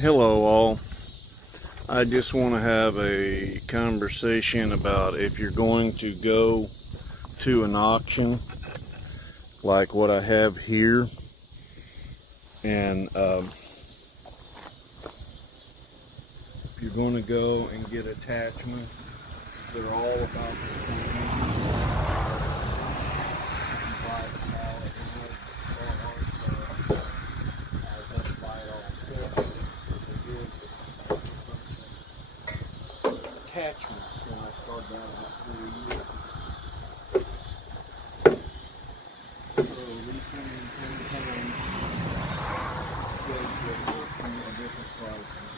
Hello all. I just want to have a conversation about if you're going to go to an auction like what I have here, and if you're going to go and get attachments, they're all about the same. Buy the pallet attachments when I started out about 3 years. So these things sometimes go to different prices.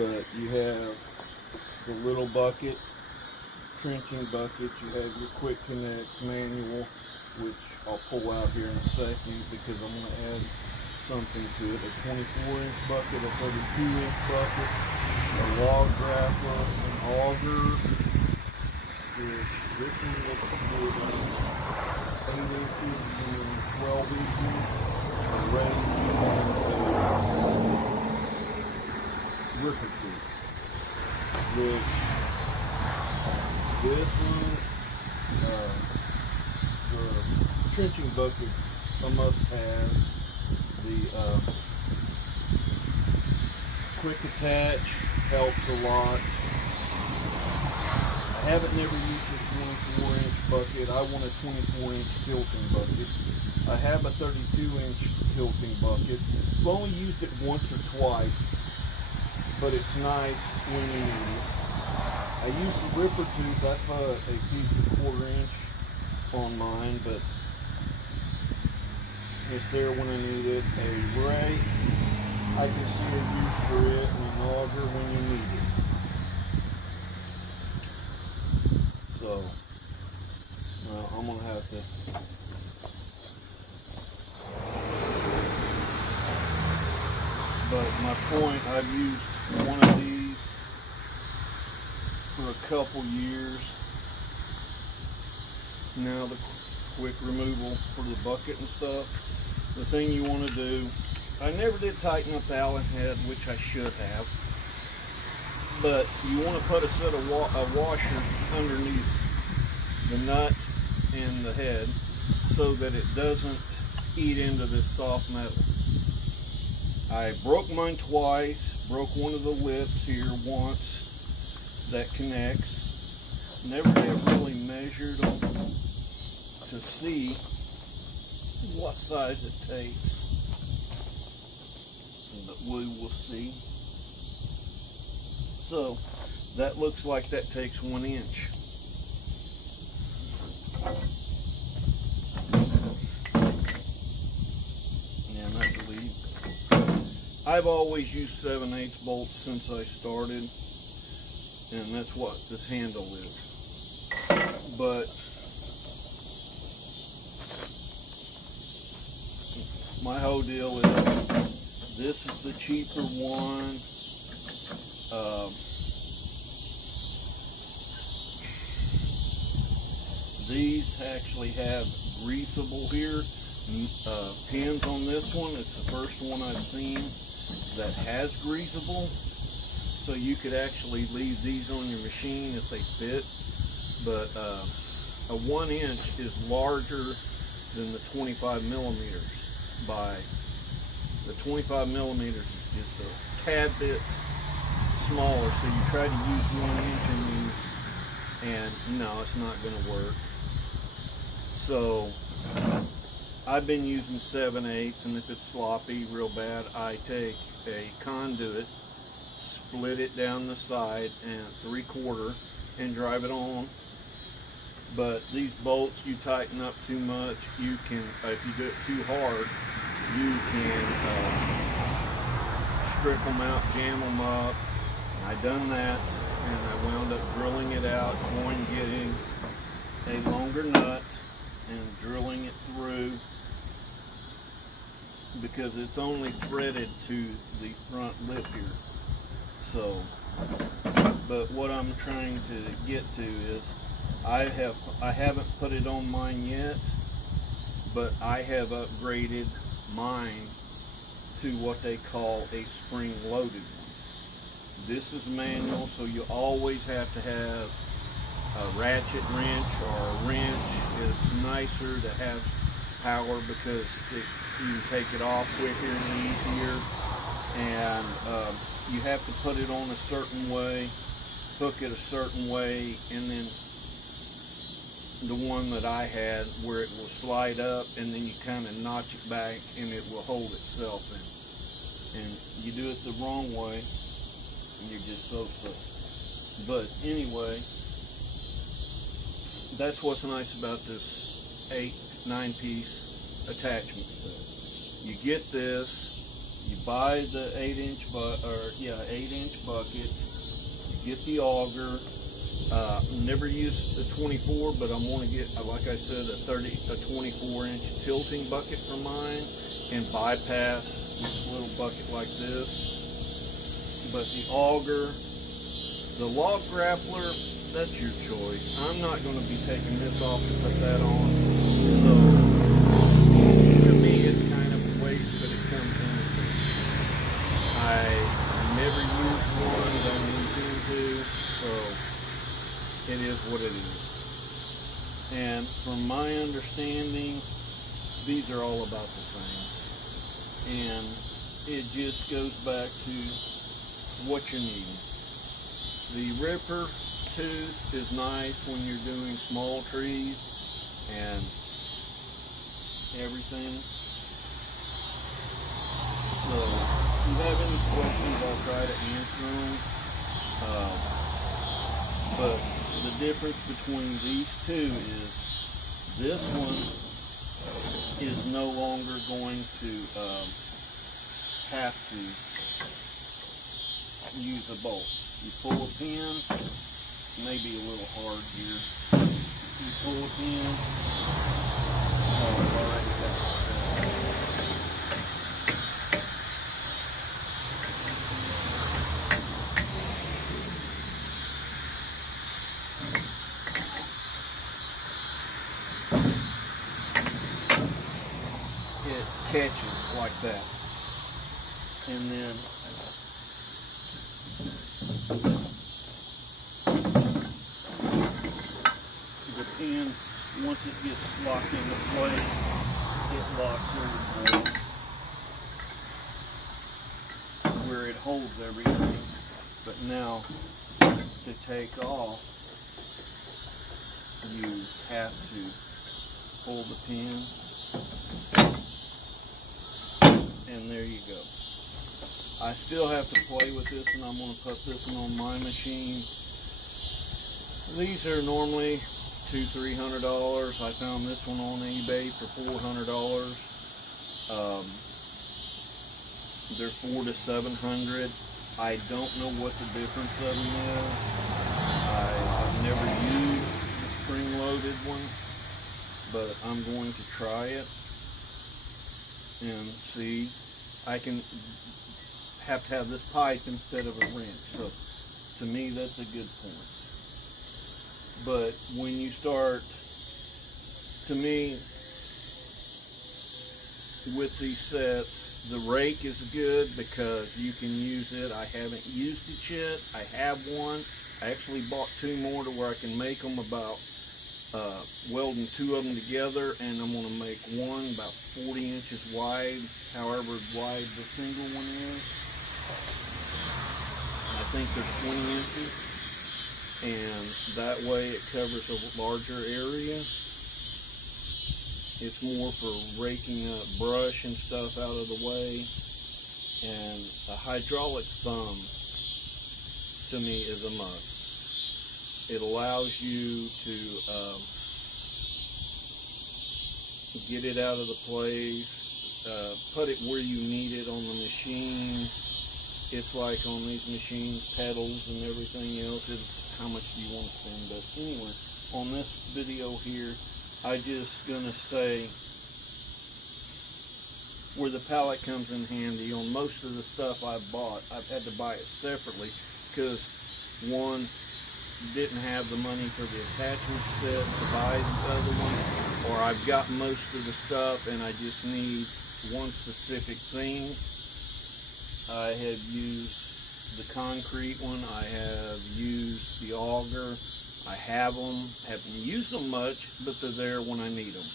But you have the little bucket, trenching bucket, you have your quick connect manual, which I'll pull out here in a second because I'm going to add something to it. A 24-inch bucket, a 32-inch bucket, a log grappler, an auger, which this one looks good, 8 inches and 12 inches, a range and a ripper tooth, which this one, the trenching bucket, a must-have. The quick attach helps a lot. I haven't never used a 24-inch bucket. I want a 24-inch tilting bucket. I have a 32-inch tilting bucket. I've only used it once or twice, but it's nice when you need it. I use the ripper tooth. I put a piece of 1/4 inch on mine, but it's there when I need it. A rake, I can see a use for it, and an auger when you need it. So, I'm going to have to but my point, I've used one of these for a couple years. Now the quick removal for the bucket and stuff. The thing you want to do, I never did tighten up the Allen head, which I should have, but you want to put a set of a washer underneath the nut and the head so that it doesn't eat into this soft metal. I broke mine twice, broke one of the lips here once that connects. Never have really measured them to see what size it takes, but we will see. So that looks like that takes 1 inch. And I believe I've always used 7/8 bolts since I started, and that's what this handle is. But my whole deal is, this is the cheaper one. These actually have greasable here. Pins on this one. It's the first one I've seen that has greasable. So you could actually leave these on your machine if they fit. But a 1 inch is larger than the 25 millimeters. By the 25 millimeters is just a tad bit smaller, so you try to use 1 inch in these, and no, it's not going to work. So I've been using 7/8, and if it's sloppy real bad, I take a conduit, split it down the side and 3/4 and drive it on. But these bolts, you tighten up too much, you can, if you do it too hard, you can strip them out, jam them up. I done that, and I wound up drilling it out, going getting a longer nut and drilling it through, because it's only threaded to the front lip here. So, but what I'm trying to get to is, I haven't put it on mine yet, but I have upgraded mine to what they call a spring-loaded one. This is manual, so you always have to have a ratchet wrench, or a wrench is nicer to have power because you can take it off quicker and easier. And you have to put it on a certain way, hook it a certain way, and then the one that I had where it will slide up and then you kind of notch it back and it will hold itself in. And you do it the wrong way and you're just so. But anyway, that's what's nice about this 8-9 piece attachment set. You get this, you buy the 8-inch bucket, you get the auger. Never used the 24, but I'm going to get, like I said, a 24-inch tilting bucket for mine and bypass this little bucket like this. But the auger, the log grappler, that's your choice. I'm not going to be taking this off to put that on. So to me, it's kind of a waste, but it comes in. I never used one, don't intend to, so it is what it is. And from my understanding, these are all about the same. And it just goes back to what you're needing. The ripper tooth is nice when you're doing small trees and everything. So if you have any questions, I'll try to answer them. But the difference between these two is this one is no longer going to have to use a bolt. You pull a pin, maybe a little hard here. You pull a pin, alright, that's catches like that, and then the pin, once it gets locked into place, it locks into place where it holds everything. But now to take off, you have to pull the pin. And there you go. I still have to play with this, and I'm going to put this one on my machine. These are normally $200–300. I found this one on eBay for $400. They're $400 to $700. I don't know what the difference of them is. I've never used the spring-loaded one, but I'm going to try it and see. I can have to have this pipe instead of a wrench, so to me that's a good point. But when you start, to me, with these sets, the rake is good because you can use it. I haven't used it yet. I have one. I actually bought 2 more to where I can make them about welding 2 of them together, and I'm going to make one about 40 inches wide, however wide the single one is. I think they're 20 inches, and that way it covers a larger area. It's more for raking up brush and stuff out of the way, and a hydraulic thumb to me is a must. It allows you to get it out of the place, put it where you need it on the machine. It's like on these machines, pedals and everything else, it's how much do you want to spend. But anyway, on this video here, I just gonna say where the pallet comes in handy. On most of the stuff I've bought, I've had to buy it separately because one, didn't have the money for the attachment set to buy the other one, or I've got most of the stuff and I just need one specific thing. I have used the concrete one. I have used the auger. I have them. Haven't used them much, but they're there when I need them.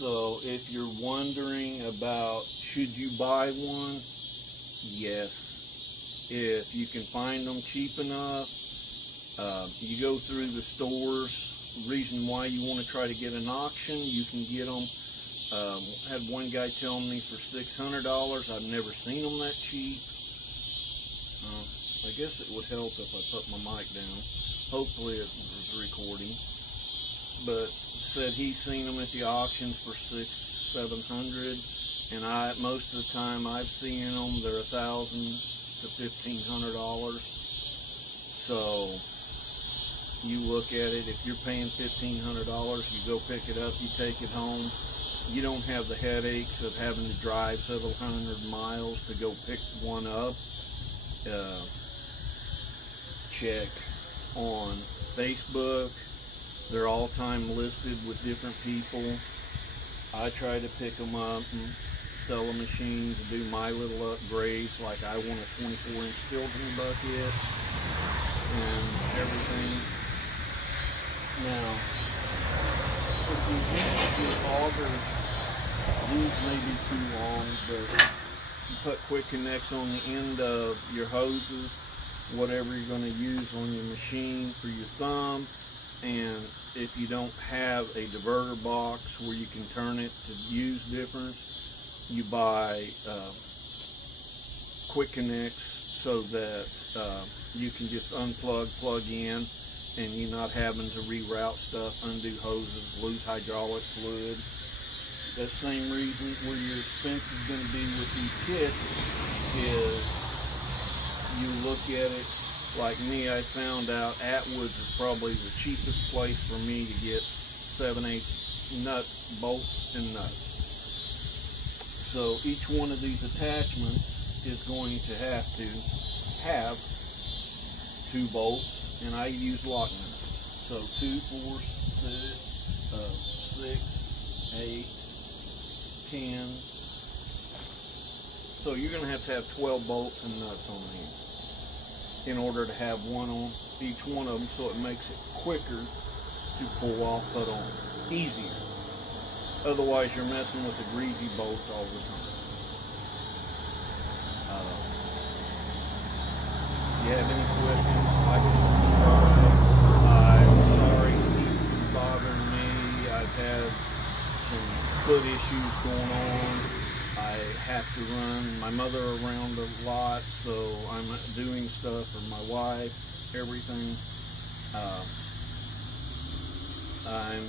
So if you're wondering about should you buy one, yes. If you can find them cheap enough, you go through the stores. Reason why you want to try to get an auction, you can get them. Had one guy telling me for $600. I've never seen them that cheap. I guess it would help if I put my mic down. Hopefully it was recording. But said he's seen them at the auctions for $600-700, and most of the time I've seen them, they're $1,000 to $1,500. So you look at it, if you're paying $1,500, you go pick it up, you take it home. You don't have the headaches of having to drive several hundred miles to go pick one up. Check on Facebook. They're all time listed with different people. I try to pick them up and sell a machine to do my little upgrades, like I want a 24-inch filtering bucket and everything. Now, if you use your auger, these may be too long, but you put quick connects on the end of your hoses, whatever you're going to use on your machine for your thumb. And if you don't have a diverter box where you can turn it to use difference, you buy quick connects so that you can just unplug, plug in, and you're not having to reroute stuff, undo hoses, lose hydraulic fluid. The same reason where your expense is going to be with these kits is you look at it. Like me, I found out Atwood's is probably the cheapest place for me to get 7/8 bolts and nuts. So each one of these attachments is going to have 2 bolts, and I use lock nuts. So 2, 4, 6, 8, 10. So you're going to have 12 bolts and nuts on these in order to have one on each one of them, so it makes it quicker to pull off, put on. Easier. Otherwise, you're messing with the greasy bolts all the time. If you have any questions, like and subscribe. I'm sorry he's been bothering me. I've had some foot issues going on. I have to run my mother around a lot, so I'm doing stuff for my wife, everything. I'm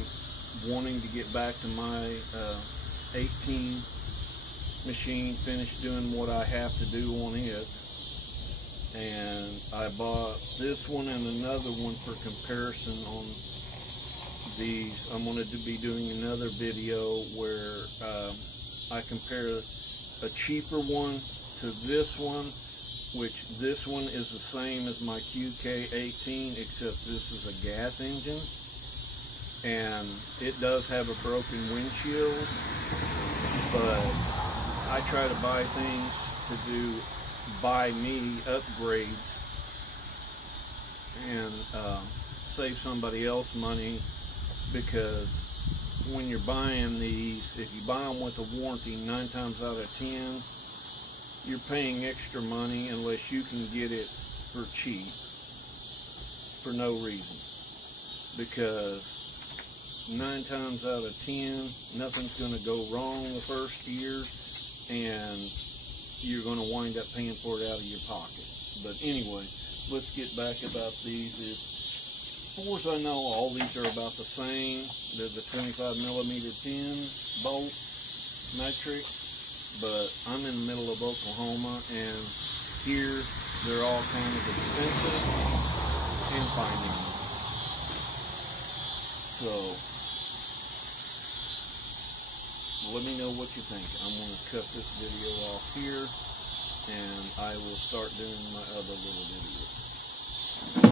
wanting to get back to my 18 machine, finish doing what I have to do on it. And I bought this one and another one for comparison on these. I'm going to be doing another video where I compare a cheaper one to this one, which this one is the same as my QK18, except this is a gas engine, and it does have a broken windshield. But I try to buy things to do buy me upgrades and save somebody else money, because when you're buying these, if you buy them with a warranty, 9 times out of 10 you're paying extra money unless you can get it for cheap for no reason, because 9 times out of 10 nothing's going to go wrong the first year, and you're going to wind up paying for it out of your pocket. But anyway, let's get back about these. As far as I know, all these are about the same. They're the 25mm pin bolt metric, but I'm in the middle of Oklahoma, and here they're all kind of expensive and finding them. So let me know what you think. I'm going to cut this video off here, and I will start doing my other little videos.